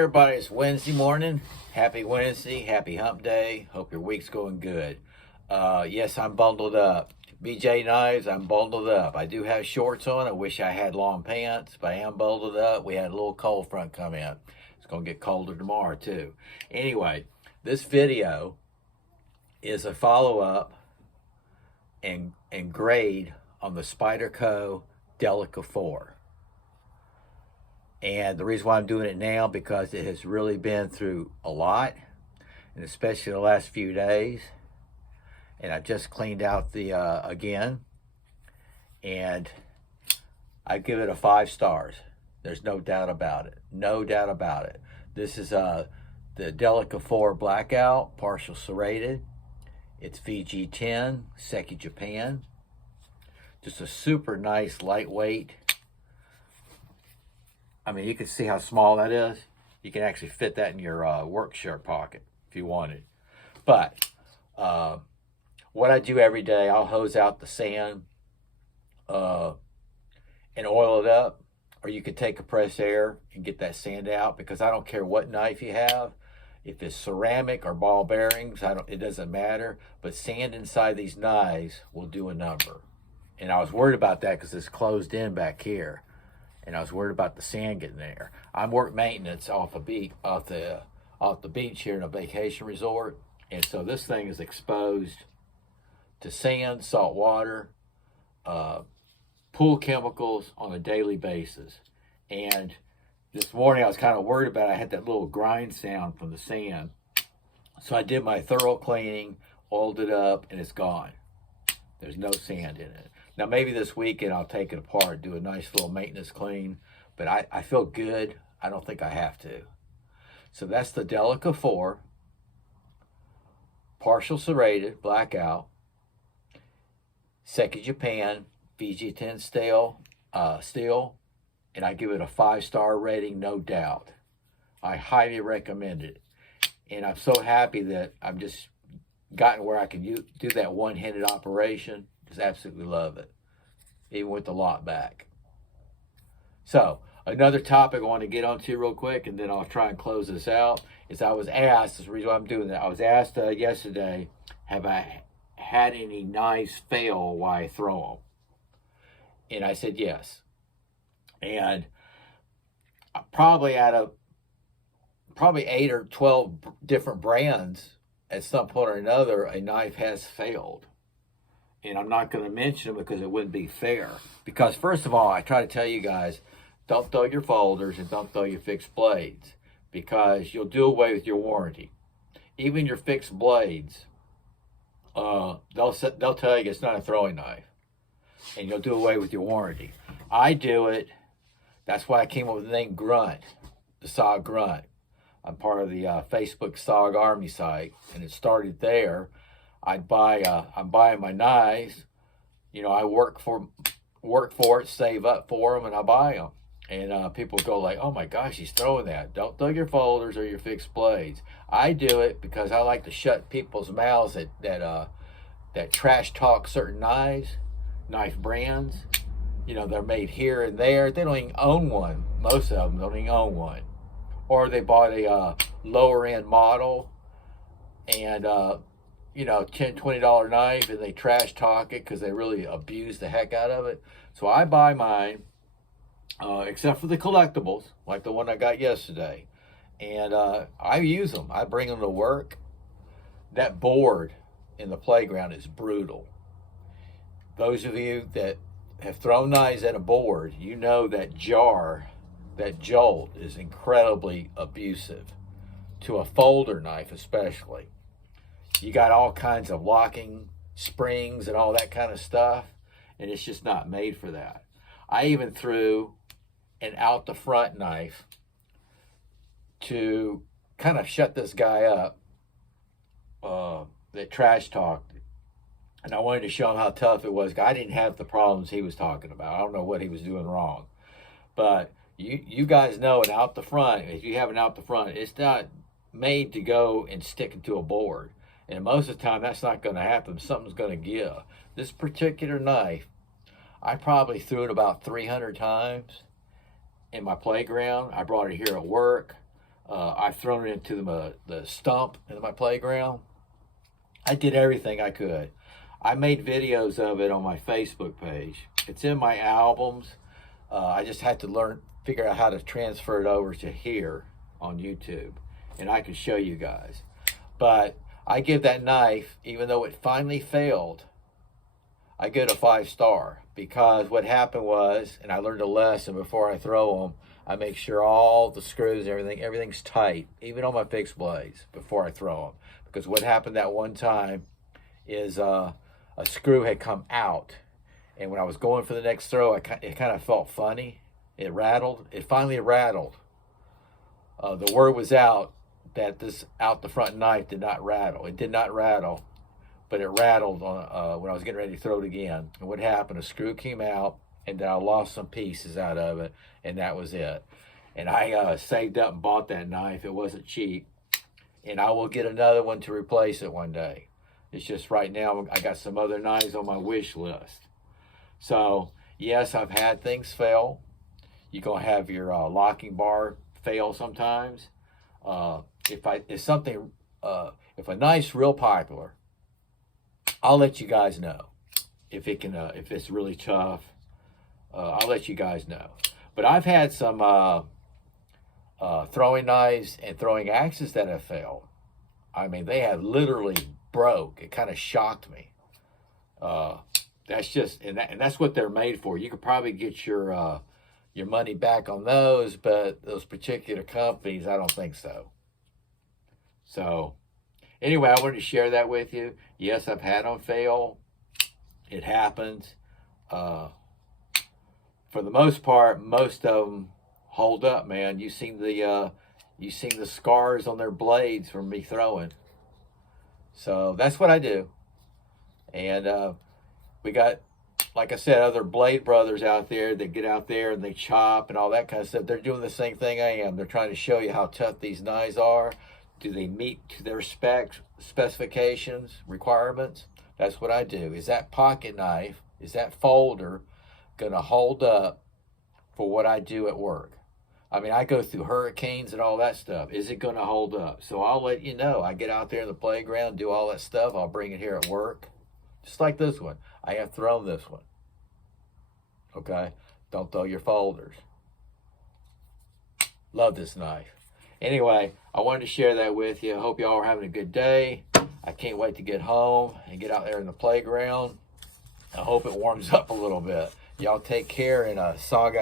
Everybody, it's Wednesday morning. Happy Wednesday, happy hump day. Hope your week's going good. Yes, I'm bundled up. BJ Knives, I'm bundled up. I do have shorts on. I wish I had long pants, but I am bundled up. We had a little cold front come in. It's going to get colder tomorrow, too. Anyway, this video is a follow-up and grade on the Spyderco Delica 4. And the reason why I'm doing it now, because it has really been through a lot, and especially the last few days. And I just cleaned out the again, and I give it a 5 stars. There's no doubt about it. No doubt about it. This is the Delica 4 Blackout, partial serrated. It's VG10, Seki Japan. Just a super nice, lightweight. I mean, you can see how small that is. You can actually fit that in your work shirt pocket if you wanted. But what I do every day, I'll hose out the sand and oil it up. Or you could take compressed air and get that sand out, because I don't care what knife you have. If it's ceramic or ball bearings, it doesn't matter. But sand inside these knives will do a number. And I was worried about that because it's closed in back here. And I was worried about the sand getting there. I'm work maintenance off the beach here in a vacation resort, and so this thing is exposed to sand, salt water, pool chemicals on a daily basis. And this morning I was kind of worried about it. I had that little grind sound from the sand, so I did my thorough cleaning, oiled it up, and it's gone. There's no sand in it. Now, maybe this weekend I'll take it apart, do a nice little maintenance clean, but I feel good. I don't think I have to. So that's the Delica 4, partial serrated, blackout, Seki Japan, VG10 steel, and I give it a 5-star rating, no doubt. I highly recommend it. And I'm so happy that I've just gotten where I can do that one-handed operation. Just absolutely love it, even with the lock back. So another topic I want to get onto real quick, and then I'll try and close this out, is I was asked, this is the reason why I'm doing that, I was asked yesterday, have I had any knives fail while I throw them? And I said yes. And probably out of 8 or 12 different brands, at some point or another, a knife has failed. And I'm not going to mention them because it wouldn't be fair. Because first of all, I try to tell you guys, don't throw your folders and don't throw your fixed blades, because you'll do away with your warranty. Even your fixed blades, they'll tell you it's not a throwing knife, and you'll do away with your warranty. I do it. That's why I came up with the name Grunt, the SOG Grunt. I'm part of the Facebook SOG Army site, and it started there. I'm buying my knives. You know, I work for it, save up for them, and I buy them. And people go like, "Oh my gosh, he's throwing that." Don't throw your folders or your fixed blades. I do it because I like to shut people's mouths that trash talk certain knives, knife brands. You know, they're made here and there. They don't even own one. Most of them don't even own one. Or they bought a lower end model and you know, $10, $20 knife, and they trash talk it because they really abuse the heck out of it. So I buy mine, except for the collectibles, like the one I got yesterday. And I use them. I bring them to work. That board in the playground is brutal. Those of you that have thrown knives at a board, you know that jar, that jolt is incredibly abusive, to a folder knife especially. You got all kinds of locking springs and all that kind of stuff, and it's just not made for that. I even threw an out the front knife to kind of shut this guy up that trash talked, and I wanted to show him how tough it was. I didn't have the problems he was talking about. I don't know what he was doing wrong, but you guys know an out the front, if you have an out the front, it's not made to go and stick into a board. And most of the time, that's not going to happen. Something's going to give. This particular knife, I probably threw it about 300 times in my playground. I brought it here at work. I've thrown it into the stump in my playground. I did everything I could. I made videos of it on my Facebook page. It's in my albums. I just had to figure out how to transfer it over to here on YouTube, and I can show you guys. But I give that knife, even though it finally failed, I give it a 5-star, because what happened was, and I learned a lesson before I throw them, I make sure all the screws, everything's tight, even on my fixed blades, before I throw them. Because what happened that one time is a screw had come out, and when I was going for the next throw, it kind of felt funny. It rattled. It finally rattled. The word was out that this out the front knife did not rattle. It did not rattle, but it rattled on, when I was getting ready to throw it again. And what happened, a screw came out, and then I lost some pieces out of it, and that was it. And I saved up and bought that knife. It wasn't cheap, and I will get another one to replace it one day. It's just right now I got some other knives on my wish list. So yes, I've had things fail. You're gonna have your locking bar fail sometimes. If a knife's real popular, I'll let you guys know. If it's really tough, I'll let you guys know. But I've had some throwing knives and throwing axes that have failed. I mean, they have literally broke. It kind of shocked me. That's just, and that's what they're made for. You could probably get your money back on those, but those particular companies, I don't think so. So anyway, I wanted to share that with you. Yes, I've had them fail. It happens. For the most part, most of them hold up, man. You've seen the scars on their blades from me throwing. So that's what I do. And we got, like I said, other blade brothers out there that get out there and they chop and all that kind of stuff. They're doing the same thing I am. They're trying to show you how tough these knives are. Do they meet to their specifications, requirements? That's what I do. Is that pocket knife, is that folder going to hold up for what I do at work? I mean, I go through hurricanes and all that stuff. Is it going to hold up? So I'll let you know. I get out there in the playground, do all that stuff. I'll bring it here at work. Just like this one. I have thrown this one. Okay? Don't throw your folders. Love this knife. Anyway, I wanted to share that with you. I hope y'all are having a good day. I can't wait to get home and get out there in the playground. I hope it warms up a little bit. Y'all take care and saw guys.